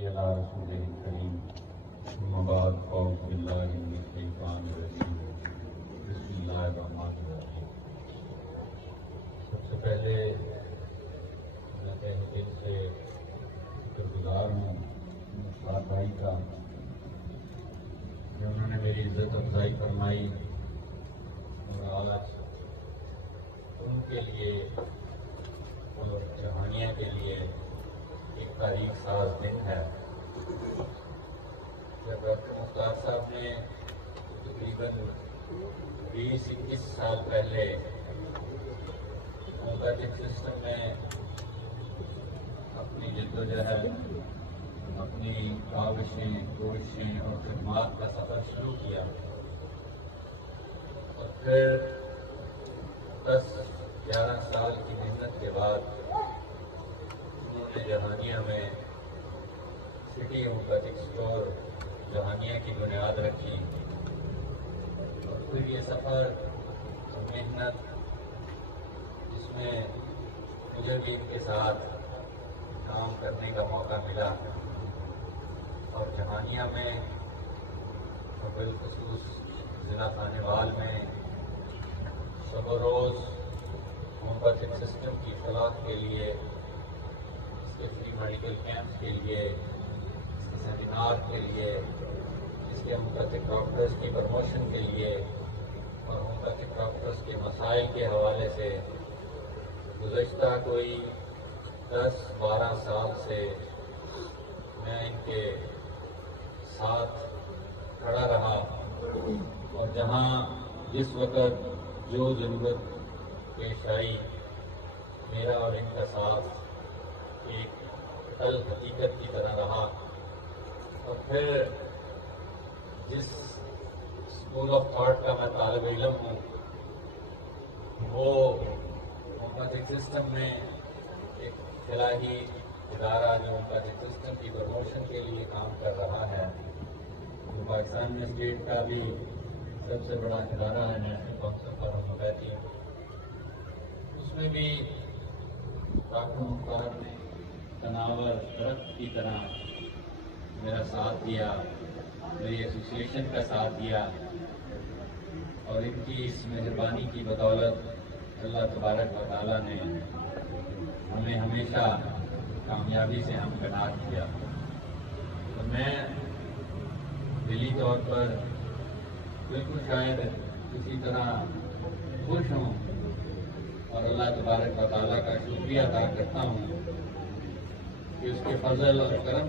صلی علی رسول کریم اما بعد اعوذ باللہ من الشیطان الرجیم بسم اللہ الرحمن الرحیم۔ سب سے پہلے میں تہہ دل سے شکر گزار ہوں مشتاق بھائی کا کہ انہوں نے میری عزت افزائی فرمائی اور آج ان کے لیے اور جہانیہ کے لیے ایک تاریخ ساز دن ہے۔ جب ڈاکٹر مختار صاحب نے تقریباً 20-21 سال پہلے ہومیوپیتھک سسٹم میں اپنی جدوجہد، اپنی کاوشیں، کوششیں اور خدمات کا سفر شروع کیا اور پھر 10-11 سال کی محنت کے بعد انہوں نے جہانیہ میں سٹی ہومیوپیتھک اسٹور جہانیہ کی بنیاد رکھی اور پھر یہ سفر محنت جس میں مجھے بھی ان کے ساتھ کام کرنے کا موقع ملا اور جہانیہ میں اور بالخصوص ضلع خانیوال میں شب و روز ہومیوپیتھک سسٹم کی اصلاح کے لیے، اس کے فری میڈیکل کیمپس کے لیے، اس کے سیمینار کے لیے، اس کے ہومیوپیتھک ڈاکٹرز کی پروموشن کے لیے اور ہومیوپیتھک ڈاکٹرز کے مسائل کے حوالے سے گزشتہ کوئی 10-12 سال سے میں ان کے ساتھ کھڑا رہا اور جہاں جس وقت جو ضرورت پیش آئی میرا اور ان کا ساتھ ایک کل حقیقت کی طرح رہا۔ اور پھر جس اسکول آف تھاٹ کا میں طالب علم ہوں وہ ہومیوپیتھک سسٹم میں ایک فلاحی ادارہ جو ہومیوپیتھک سسٹم کی پروموشن کے لیے کام کر رہا ہے، جو پاکستان میں اسٹیٹ کا بھی سب سے بڑا ادارہ ہے، نیشنل کونسل فار ہومیوپیتھی، اس میں بھی ڈاکٹر مختار نے تناور درخت کی طرح میرا ساتھ دیا، میری ایسوسیشن کا ساتھ دیا اور ان کی اس مہربانی کی بدولت اللہ تبارک و تعالیٰ نے ہمیں ہمیشہ کامیابی سے ہمکنار کیا۔ تو میں دلی طور پر بالکل شاید کسی طرح خوش ہوں اور اللہ تبارک و تعالیٰ کا شکریہ ادا کرتا ہوں کہ اس کے فضل اور کرم